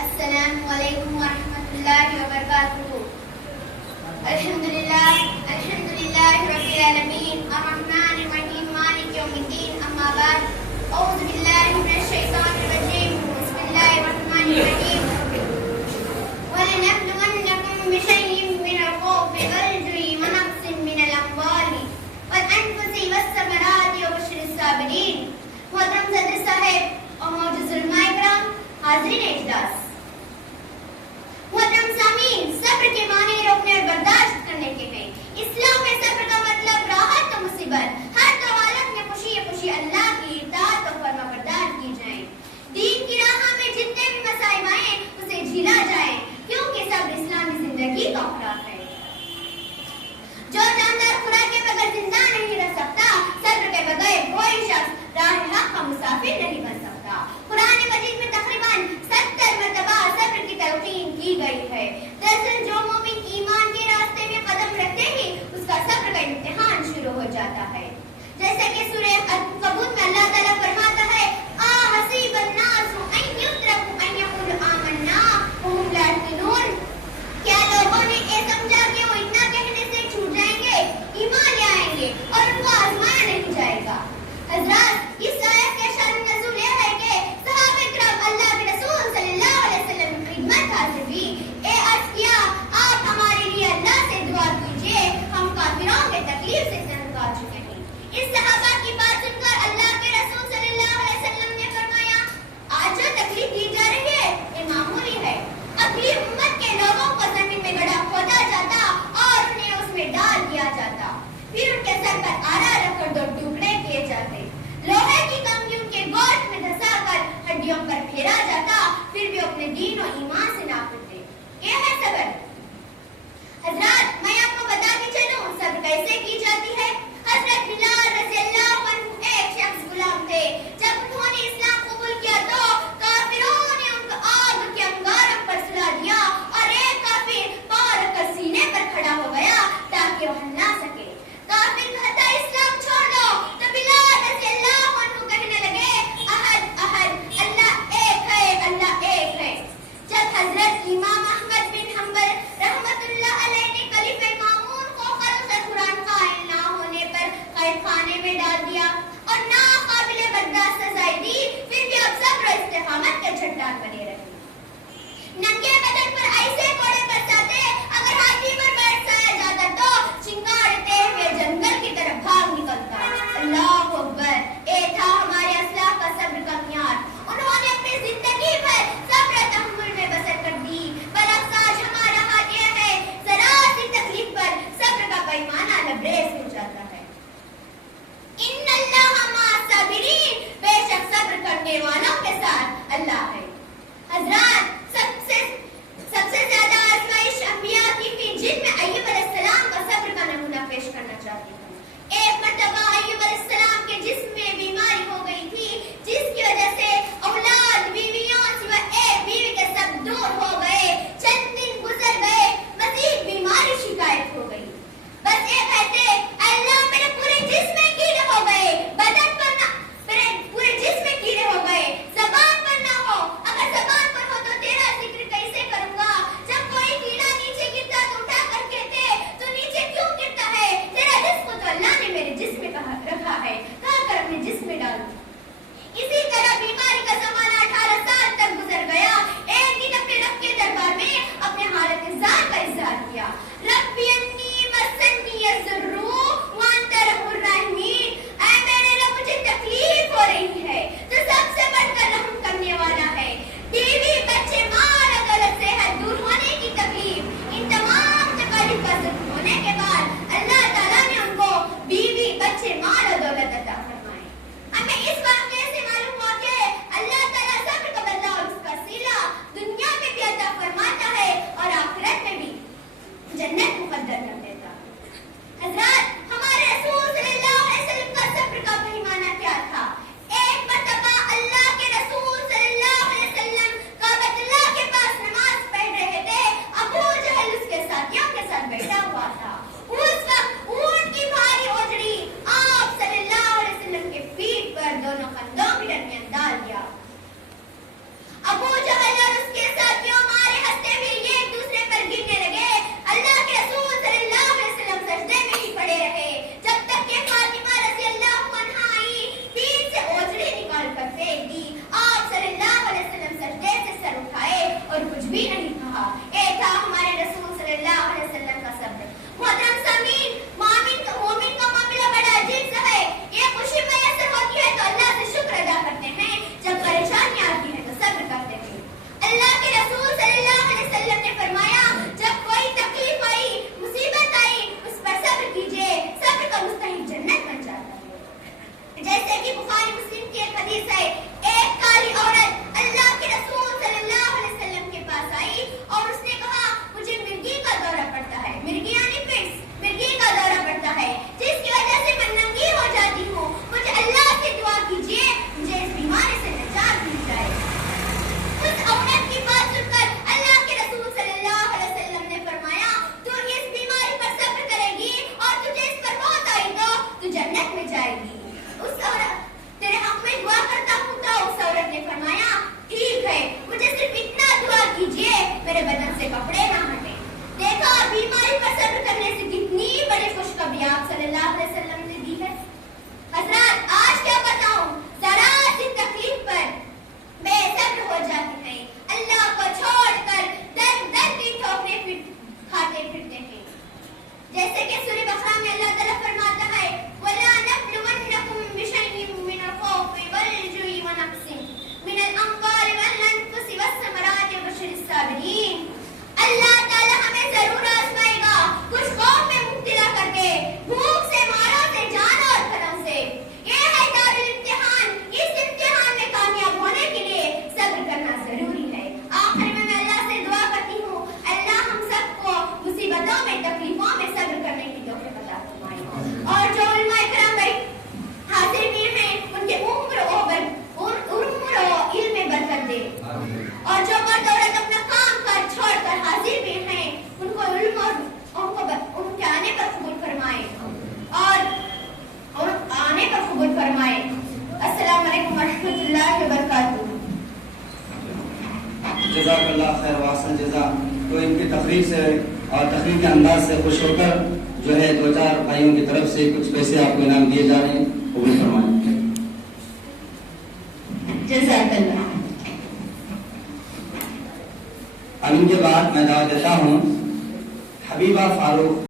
السلام علیکم ورحمۃ اللہ وبرکاتہ. الحمدللہ رب العالمین الرحمن الرحیم مالک یوم الدین. اما بعد اعوذ باللہ من الشیطان الرجیم. بسم اللہ الرحمن الرحیم. وَلَنَبْلُوَنَّكُمْ بِشَيْءٍ مِّنَ الْخَوْفِ وَالْجُوعِ وَنَقْصٍ مِّنَ الْأَمْوَالِ وَالْأَنفُسِ وَالثَّمَرَاتِ وَبَشِّرِ الصَّابِرِينَ. محترم صدر صاحب اور معزز علماء کرام، حاضرین اجلاس، محترم سامعین، صبر کے معنی روکنے اور برداشت کرنے کے ہیں. اسلام میں صبر کا مطلب راحت و مصیبت ہر دو حالت میں خوشی اللہ کی اطاعت و فرما بردار کی جائیں. دین کی راہ میں جتنے بھی مصائب آئیں اسے جھیلا جائے، کیونکہ صبر اسلامی زندگی کا خوراک ہے. جو جاندار خوراک کے بغیر زندہ نہیں رہ سکتا، صبر کے بغیر کوئی شخص راہ حق کا مسافر نہیں بن سکتا. قرآن مجید میں تقریباً 70 مرتبہ صبر کی تلقین کی گئی ہے. دراصل جو مومن ایمان کے راستے میں قدم رکھتے ہی اس کا صبر کا امتحان شروع ہو جاتا ہے. جیسا کہ سورہ عنکبوت میں اللہ تعالیٰ فرماتا ہے، حسیب الناس ان یترکوا ان یقولوا آمنا وهم لا یفتنون. کیا لوگوں نے یہ سمجھا کہ وہ اتنا کہنے سے چھوٹ جائیں گے، ایمان لے آئیں گے اور ان کو آزمایا نہیں جائے گا؟ حضرات، اس آیت کے شان نزول یہ ہے کہ صحابہ کرام اللہ کے رسول صلی اللہ علیہ وسلم کی خدمت حاضر ہوئی. عرض کیا، آپ ہمارے لیے اللہ سے دعا کیجیے، ہم کافروں کے تکلیف سے تنگ آ چکے ہیں. اس صحابہ کی بات سن کر اللہ کے رسول صلی اللہ علیہ وسلم نے فرمایا، آج جو تکلیف دی جا رہی ہے یہ معمولی ہے. اگلی امت کے لوگوں کو زمین میں گڑھا کھودا جاتا اور انہیں اس میں ڈال دیا جاتا، پھر ان کے سر پر آرا رکھ کر 2 ٹکڑے کیے جاتے، لوہے کی کمری ان کے گوشت میں دھسا کر ہڈیوں پر پھیرا جاتا، پھر بھی اپنے دین و ایمان سے نہ پھرتے. یہ ہے صبر. حضرات، میں آپ کو بتا کے چلوں صبر کیسے کی جاتی ہے. حضرت بلال رضی اللہ عنہ ایک شخص غلام تھے. جب انہوں نے اسلام قبول کیا تو کافروں نے ان کو آگ کے انگاروں پر سلا دیا اور ایک کافر پاؤں رکھ کر سینے پر کھڑا ہو گیا تاکہ وہ ہل نہ سکے. کافر کہتا اسلام چھوڑ دو تو بلال رضی اللہ عنہ کہنے لگے، احد احد، اللہ ایک ہے، اللہ ایک ہے. جب حضرت امام احمد بن حنبل رحمت اللہ علیہ نے خلیفہ مامون کو خلق قرآن قائل نہ ہونے پر قید خانے میں ڈال دیا اور ناقابل برداشت سزائیں دی، پھر بھی اب صبر و استقامت کے چٹان بنے رہے. ننگے بدن پر ایسے کوڑے برساتے، اگر ہاتھی پر برسایا جاتا تو چنگاڑتے ہوئے جنگل کی طرف بھاگ نکلتا. اللہ اکبر! اے تھا ہمارے اسلاف کا صبر کا معیار. انہوں نے اپنی زندگی بھر صبر و تحمل میں بسر کر دی. برعکس آج ہمارا حال یہ ہے، ذرا سی تکلیف پر صبر کا پیمانہ لبریز ہو جاتا ہے. ان اللہ مع الصابرین، بے شک صبر کرنے والوں کے ساتھ اللہ ہے. حضرات، سب سے اور جو مرد عورت اپنا کام کاج چھوڑ کر حاضر بھی ہیں ان کو علم اور ان کے آنے پر قبول فرمائے اور آنے پر قبول فرمائے. السلام علیکم ورحمۃ اللہ وبرکاتہ. جزاک اللہ خیر واحسن جزا. تو ان کی تقریر سے اور تقریر کے انداز سے خوش ہو کر جو ہے 2-4 بھائیوں کی طرف سے کچھ پیسے آپ کو انعام دیے جا رہے ہیں, قبول فرمائیں. جزاک اللہ. اب ان کے بعد میں دعوت دیتا ہوں حبیبہ فاروق